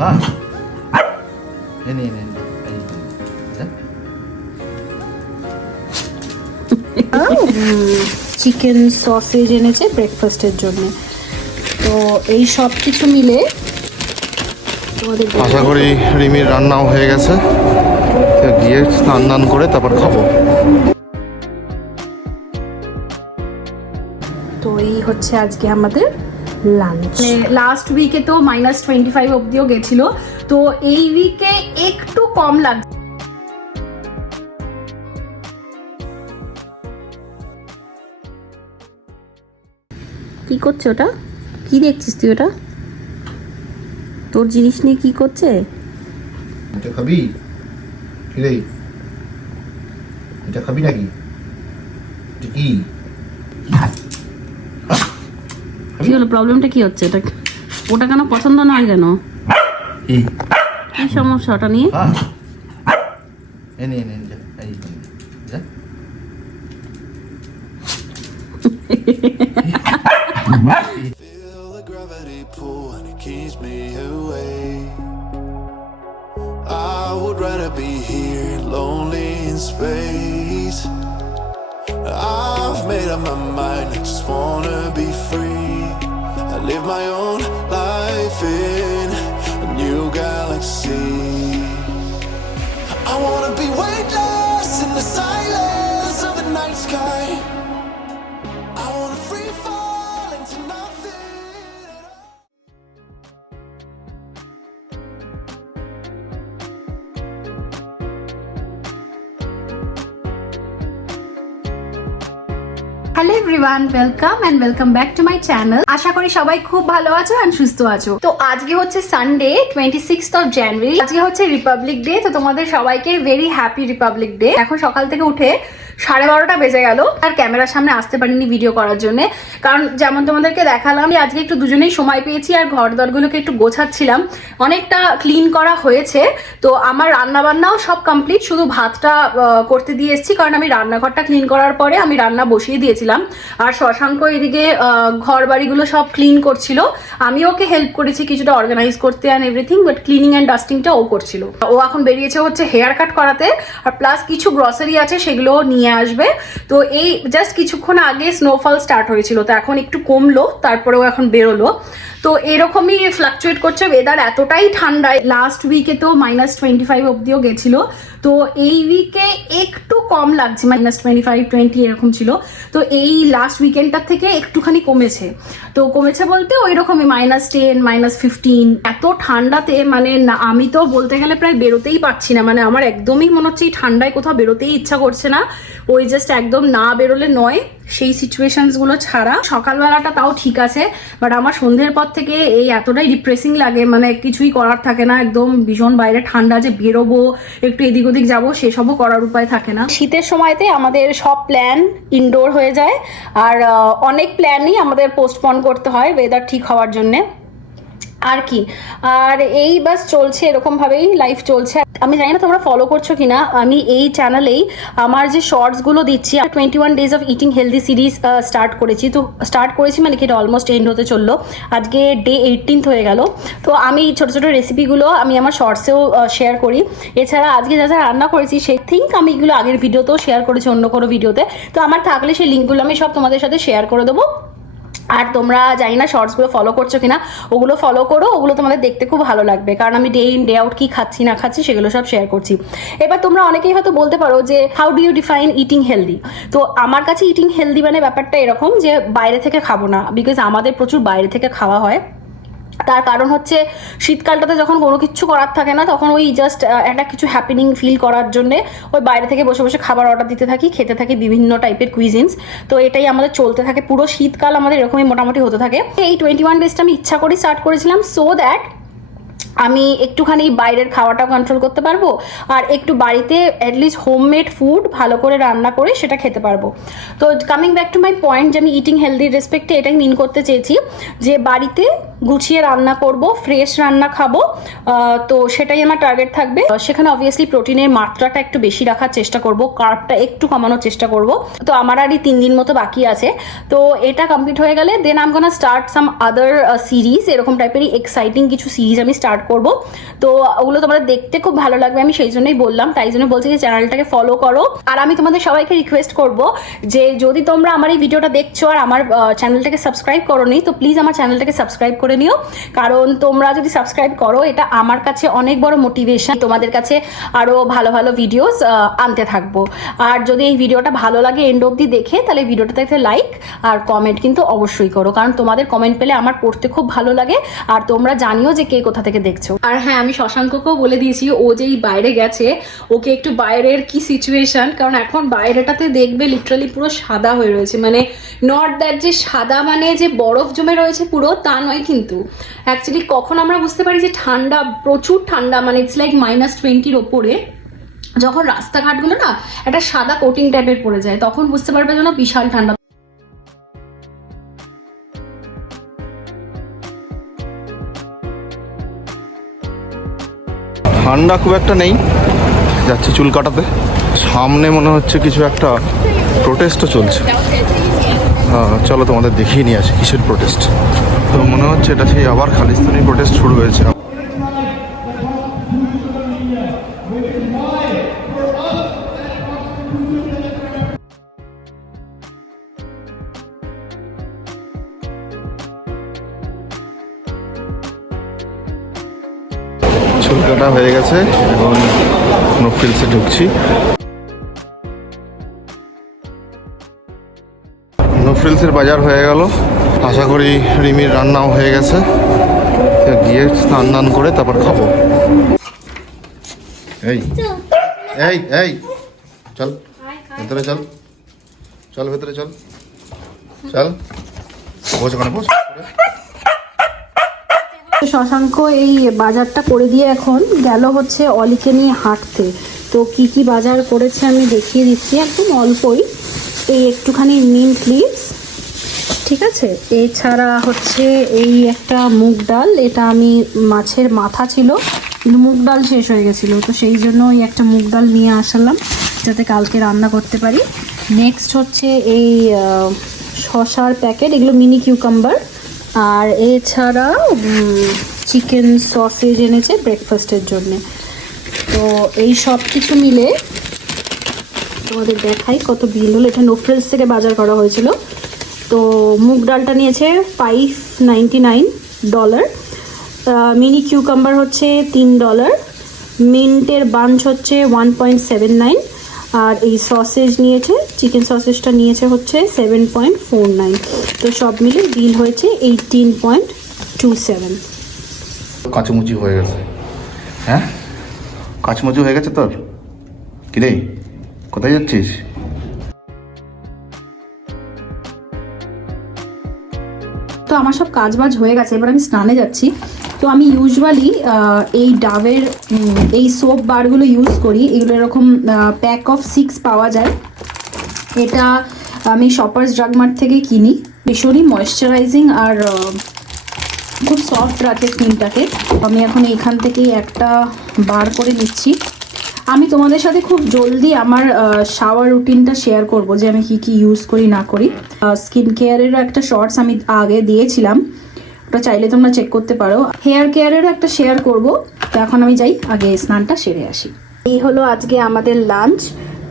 হ্যাঁ এনে এনে এনে এই হ্যাঁ চিকেন সসেজ এনেছে ব্রেকফাস্টের জন্য। তো এই সব কিছু মিলে তোমাদের আশা করি রিমির রান্নাও হয়ে গেছে। গিয়ে স্নান দান করে তারপর খাব। তো এই হচ্ছে আজকে আমাদের লাঞ্চ লাস্ট উইকে তো মাইনাস টোয়েন্টি ফাইভ অব্দিও গেছিল তো এই উইকে একটু কম লাগছে। কি করছে ওটা? কি দেখছিস তুই ওটা? তোর জিনিস নিয়ে কি করছে? এটা খাবি? কি রে? এটা খাবি নাকি? এটা কি? বাজি হলো? প্রবলেমটা কি হচ্ছে? এটা ওটা কেন পছন্দ নয় কেন? এই। সমস্যা ওটা নিয়ে? Space. I've made up my. Live my own life in a new galaxy. I wanna be weightless hello everyone welcome and welcome back to my channel আশা করি সবাই খুব ভালো আছো এন্ড সুস্থ আছো। তো আজকে হচ্ছে Sunday twenty six of January আজকে হচ্ছে রিপাবলিক ডে তো তোমাদের সবাইকে ভেরি হ্যাপি রিপাবলিক ডে এখন সকাল থেকে উঠে সাড়ে বারোটা বেজে গেল। আর ক্যামেরার সামনে আসতে পারিনি ভিডিও করার জন্য। কারণ যেমন তোমাদেরকে দেখালাম আজকে একটু দুজনেই সময় পেয়েছি আর ঘর দরগুলোকে একটু গোছাচ্ছিলাম। অনেকটা ক্লিন করা হয়েছে। তো আমার রান্না বান্নাও সব কমপ্লিট শুধু ভাতটা করতে দিয়ে এসেছি। কারণ আমি রান্নাঘরটা ক্লিন করার পরে আমি রান্না বসিয়ে দিয়েছিলাম। আর শশাঙ্ক এদিকে ঘর বাড়িগুলো সব ক্লিন করছিল। আমি ওকে হেল্প করেছি কিছুটা অর্গানাইজ করতে and everything but cleaning and ডাস্টিংটা ও করছিল। ও এখন বেরিয়েছে হচ্ছে হেয়ার কাট করাতে। আর প্লাস কিছু গ্রসারি আছে সেগুলো নিয়ে আসবে। তো এই জাস্ট কিছুক্ষণ আগে স্নোফল স্টার্ট হয়েছিল, তো এখন একটু কমলো, তারপরেও এখন বেরোলো। তো এরকমই ফ্লাকচুয়েট করছে ওয়েদার এতটাই ঠান্ডায় লাস্ট উইকে তো মাইনাস টোয়েন্টি ফাইভ অব্দিও গেছিল। তো এই উইকে একটু কম লাগছে মাইনাস টোয়েন্টি ফাইভ টোয়েন্টি এরকম ছিল। তো এই লাস্ট উইকেন্ডটার থেকে একটুখানি কমেছে। তো কমেছে বলতে ওই রকমই মাইনাস টেন মাইনাস ফিফটিন এত ঠান্ডাতে মানে আমি তো বলতে গেলে প্রায় বেরোতেই পারছি না। মানে আমার একদমই মনে হচ্ছে এই ঠান্ডায় কোথাও বেরোতেই ইচ্ছা করছে না। ওই জাস্ট একদম না বেরোলে নয়, সেই সিচুয়েশনসগুলো ছাড়া। সকালবেলাটা তাও ঠিক আছে বাট আমার সন্ধ্যের পর থেকে এই এতটাই ডিপ্রেসিং লাগে মানে কিছুই করার থাকে না, একদম ভীষণ বাইরে ঠান্ডা যে বেরোবো, একটু এদিক ওদিক যাব, সেসবও করার উপায় থাকে না। শীতের সময়তে আমাদের সব প্ল্যান ইনডোর হয়ে যায়, আর অনেক প্ল্যানই আমাদের পোস্টপন করতে হয় ওয়েদার ঠিক হওয়ার জন্যে। আর কি? আর এই বাস চলছে এরকম ভাবেই লাইফ চলছে। আমি জানি না তোমরা ফলো করছ কিনা, আমি এই চ্যানেলেই আমার যে শর্টসগুলো দিচ্ছি twenty one days of eating healthy series start করেছি। তো স্টার্ট করেছি মানে কি এটা অলমোস্ট এন্ড হতে চলল। আজকে ডে এইটিনথ হয়ে গেল। তো আমি ছোটো ছোটো রেসিপিগুলো আমি আমার শর্টসেও শেয়ার করি। এছাড়া আজকে যা যা রান্না করেছি সেই থিঙ্ক আমি এগুলো আগের ভিডিওতেও শেয়ার করেছি অন্য কোনো ভিডিওতে তো আমার থাকলে সেই লিঙ্কগুলো আমি সব তোমাদের সাথে শেয়ার করে দেবো। আর তোমরা জানি না শর্টসগুলো ফলো করছ কিনা, ওগুলো ফলো করো, ওগুলো তোমাদের দেখতে খুব ভালো লাগবে। কারণ আমি ডে ইন ডে আউট কী খাচ্ছি, না খাচ্ছি, সেগুলো সব শেয়ার করছি। এবার তোমরা অনেকেই হয়তো বলতে পারো যে how do you define eating healthy তো আমার কাছে ইটিং হেলদি মানে ব্যাপারটা এরকম যে, বাইরে থেকে খাব না। বিকজ আমাদের প্রচুর বাইরে থেকে খাওয়া হয়। তার কারণ হচ্ছে শীতকালটাতে যখন কোনো কিছু করার থাকে না, তখন ওই জাস্ট একটা কিছু হ্যাপিনিং ফিল করার জন্য ওই বাইরে থেকে বসে বসে খাবার অর্ডার দিতে থাকি, খেতে থাকি বিভিন্ন টাইপের কুইজিনস তো এটাই আমাদের চলতে থাকে। পুরো শীতকাল আমাদের এরকমই মোটামুটি হতে থাকে। এই টোয়েন্টি ওয়ান ডেজটা আমি ইচ্ছা করে স্টার্ট করেছিলাম সো দ্যাট আমি একটুখানি বাইরের খাওয়াটাও কন্ট্রোল করতে পারব আর একটু বাড়িতে অ্যাটলিস্ট হোমমেড ফুড ভালো করে রান্না করে সেটা খেতে পারব। তো coming back to my point যে আমি ইটিং হেলদি রেসপেক্টে এটাই মিন করতে চেয়েছি যে বাড়িতে গুছিয়ে রান্না করব ফ্রেশ রান্না খাব তো সেটাই আমার টার্গেট থাকবে। সেখানে অবভিয়াসলি প্রোটিনের মাত্রাটা একটু বেশি রাখার চেষ্টা করব কার্বটা একটু কমানোর চেষ্টা করব। তো আমার আরই তিন দিন মতো বাকি আছে। তো এটা কমপ্লিট হয়ে গেলে দেন আম গোনা স্টার্ট সাম আদার সিরিজ এরকম টাইপেরই এক্সাইটিং কিছু সিরিজ আমি স্টার্ট করব। তো ওগুলো তোমাদের দেখতে খুব ভালো লাগবে, আমি সেই জন্যই বললাম, তাই জন্য বলছি যে চ্যানেলটাকে ফলো করো। আর আমি তোমাদের সবাইকে রিকোয়েস্ট করব যে যদি তোমরা আমার এই ভিডিওটা দেখছ আর আমার চ্যানেলটাকে সাবস্ক্রাইব করো নি তো প্লিজ আমার চ্যানেলটাকে সাবস্ক্রাইব করে নিও। কারণ তোমরা যদি সাবস্ক্রাইব করো, এটা আমার কাছে অনেক বড় মোটিভেশন তোমাদের কাছে আরও ভালো ভালো ভিডিওস আনতে থাকব। আর যদি এই ভিডিওটা ভালো লাগে এন্ড অবধি দেখে, তাহলে ভিডিওটাতে একটা লাইক আর কমেন্ট কিন্তু অবশ্যই করো। কারণ তোমাদের কমেন্ট পেলে আমার পড়তে খুব ভালো লাগে। আর তোমরা জানিও যে কে কোথা থেকে দেখছ। আর হ্যাঁ আমি শশাঙ্ককেও বলে দিয়েছি, ও যেই বাইরে গেছে, ওকে একটু বাইরের কি সিচুয়েশন কারণ এখন বাইরেটাতে দেখবে লিটারালি পুরো সাদা হয়ে রয়েছে। মানে নট দ্যাট যে সাদা মানে যে বরফ জমে রয়েছে পুরো, তা নয় কিন্তু অ্যাকচুয়ালি কখন আমরা বুঝতে পারি যে ঠান্ডা, প্রচুর ঠান্ডা মানে ইটস লাইক মাইনাস টোয়েন্টির ওপরে, যখন রাস্তাঘাটগুলো না একটা সাদা কোটিং টাইপের পড়ে যায়, তখন বুঝতে পারবে যেন বিশাল ঠান্ডা। ঠান্ডা খুব একটা নেই, যাচ্ছে চুল কাটাতে। সামনে মনে হচ্ছে কিছু একটা প্রোটেস্টও চলছে। চলো তোমাদের দেখিয়ে নিয়ে আসি কিসের প্রোটেস্ট তো মনে হচ্ছে এটা সেই আবার খালিস্তানি প্রোটেস্ট শুরু হয়েছে। চুল কাটা হয়ে গেছে এখন নফিলসে ঢুকছি। নফিলসের বাজার হয়ে গেল। আশা করি রিমির রান্নাও হয়ে গেছে। গিয়ে স্নান দান করে তারপর খাব। এই এই এই, চল, ভেতরে চল চল, ভেতরে চল চল। বস ওখানে, বস। শশাঙ্ক, এই বাজারটা করে দিয়ে এখন গেল হচ্ছে অলিকে নিয়ে হাঁটতে। তো কি কি বাজার করেছে আমি দেখিয়ে দিচ্ছি, একদম অল্পই। এই একটুখানি নিম ক্লিপস ঠিক আছে? এছাড়া হচ্ছে এই একটা মুগ ডাল, এটা আমি মাছের মাথা ছিল, মুগ ডাল শেষ হয়ে গেছিল, তো সেই জন্য ওই একটা মুগ ডাল নিয়ে আসলাম, যাতে কালকে রান্না করতে পারি। নেক্সট হচ্ছে এই শশার প্যাকেট, এগুলো মিনি কিউকাম্বার। আর এছাড়া চিকেন সসেজ এনেছে ব্রেকফাস্টের জন্যে। তো এই সব কিছু মিলে তোমাদের দেখাই কত বিল হলো। এটা নোফ্রেলস থেকে বাজার করা হয়েছিল। তো মুগ ডালটা নিয়েছে five nine dollar mini cucumber হচ্ছে তিন ডলার মিন্টের বাঞ্চ হচ্ছে ওয়ান পয়েন্ট সেভেন নাইন আর এই সসেজ নিয়েছে চিকেন সসেজটা নিয়েছে হচ্ছে সেভেন পয়েন্ট ফোর নাইন তো সব মিলে বিল হয়েছে এইটিন পয়েন্ট টু সেভেন কাঁচুমুচি হয়ে গেছে। হ্যাঁ? কাঁচুমুচি হয়ে গেছে তোর? কিরে কোথায় যাচ্ছিস? তো আমার সব কাজ বাজ হয়ে গেছে, এবার আমি স্নানে যাচ্ছি। তো আমি ইউজুয়ালি এই ডাবের এই সোপ বারগুলো ইউজ করি। এগুলো এরকম প্যাক অফ সিক্স পাওয়া যায়। এটা আমি শপার্স ড্রাগ মার্ট থেকে কিনি। ভীষণই ময়শ্চারাইজিং আর খুব সফট রাখে স্কিনটাকে আমি এখন এইখান থেকেই একটা বার করে নিচ্ছি। আমি তোমাদের সাথে খুব জলদি আমার শাওয়ার রুটিনটা শেয়ার করব যে আমি কি কি ইউজ করি, না করি। স্কিন কেয়ারেরও একটা শর্টস আমি আগে দিয়েছিলাম। ওটা চাইলে তোমরা চেক করতে পারো। হেয়ার কেয়ারেরও একটা শেয়ার করব। তো এখন আমি যাই, আগে স্নানটা সেরে আসি। এই হলো আজকে আমাদের লাঞ্চ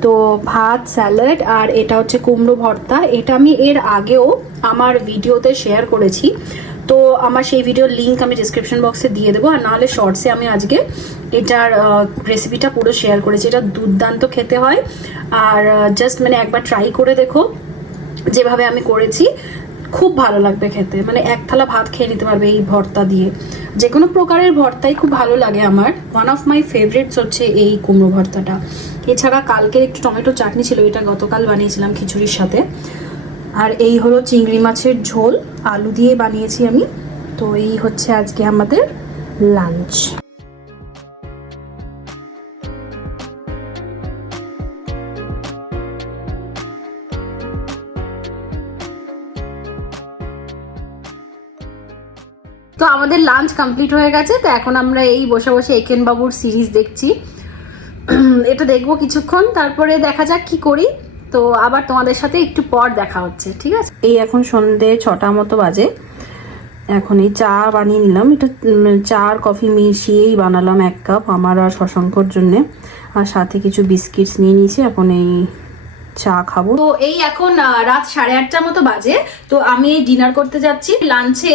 তো ভাত স্যালাড আর এটা হচ্ছে কুমড়ো ভর্তা। এটা আমি এর আগেও আমার ভিডিওতে শেয়ার করেছি। তো আমার সেই ভিডিওর লিঙ্ক আমি ডিসক্রিপশন বক্সে দিয়ে দেবো, আর নাহলে শর্টসে আমি আজকে এটার রেসিপিটা পুরো শেয়ার করেছি। এটা দুর্দান্ত খেতে হয়। আর জাস্ট মানে একবার ট্রাই করে দেখো। যেভাবে আমি করেছি, খুব ভালো লাগবে খেতে। মানে এক থালা ভাত খেয়ে নিতে পারবে এই ভর্তা দিয়ে। যে কোনো প্রকারের ভর্তাই খুব ভালো লাগে আমার। ওয়ান অফ মাই ফেভারিটস হচ্ছে এই কুমড়ো ভর্তাটা। এছাড়া কালকের একটু টমেটো চাটনি ছিল, এটা গতকাল বানিয়েছিলাম খিচুড়ির সাথে। আর এই হলো চিংড়ি মাছের ঝোল, আলু দিয়ে বানিয়েছি আমি। তো এই হচ্ছে আজকে আমাদের লাঞ্চ তো আমাদের লাঞ্চ কমপ্লিট হয়ে গেছে, তো এখন আমরা এই বসে বসে একেন বাবুর সিরিজ দেখছি। এটা দেখব কিছুক্ষণ, তারপরে দেখা যাক কি করি। তো আবার তোমাদের সাথে একটু পর দেখা হচ্ছে, ঠিক আছে? এই এখন সন্ধে ছটা মতো বাজে। এখন এই চা বানিয়ে নিলাম। এটা চা আর কফি মিশিয়েই বানালাম এক কাপ আমার আর শশাঙ্কর জন্যে। আর সাথে কিছু বিস্কিটস নিয়ে নিয়েছি। এখন এই চা খাব। তো এই এখন রাত সাড়ে আটটার মতো বাজে। তো আমি ডিনার করতে যাচ্ছি। লাঞ্চে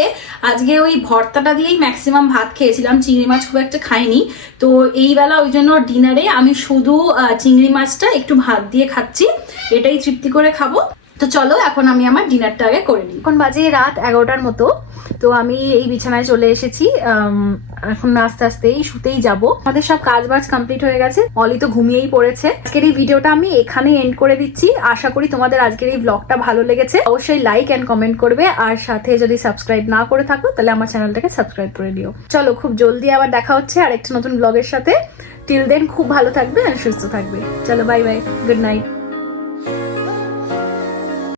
আজকে ওই ভর্তাটা দিয়েই ম্যাক্সিমাম ভাত খেয়েছিলাম। চিংড়ি মাছ খুব একটা খাইনি। তো এইবেলা ওই জন্য ডিনারে আমি শুধু চিংড়ি মাছটা একটু ভাত দিয়ে খাচ্ছি। এটাই তৃপ্তি করে খাব। তো চলো, এখন আমি আমার ডিনারটা আগে করে নিই। এখন বাজে রাত এগারোটার মতো, তো আমি এই বিছানায় চলে এসেছি। এখন আস্তে আস্তে এই শুতেই যাব। আমাদের সব কাজ বাজ কমপ্লিট হয়ে গেছে। অলি তো ঘুমিয়েই পড়েছে। আজকের এই ভিডিওটা আমি এখানে এন্ড করে দিচ্ছি। আশা করি তোমাদের আজকের এই ব্লগটা ভালো লেগেছে। অবশ্যই লাইক অ্যান্ড কমেন্ট করবে। আর সাথে যদি সাবস্ক্রাইব না করে থাকো, তাহলে আমার চ্যানেলটাকে সাবস্ক্রাইব করে দিও চলো, খুব জলদি আবার দেখা হচ্ছে আর একটা নতুন ব্লগের সাথে। টিল দেন খুব ভালো থাকবে আর সুস্থ থাকবে। চলো বাই বাই গুড নাইট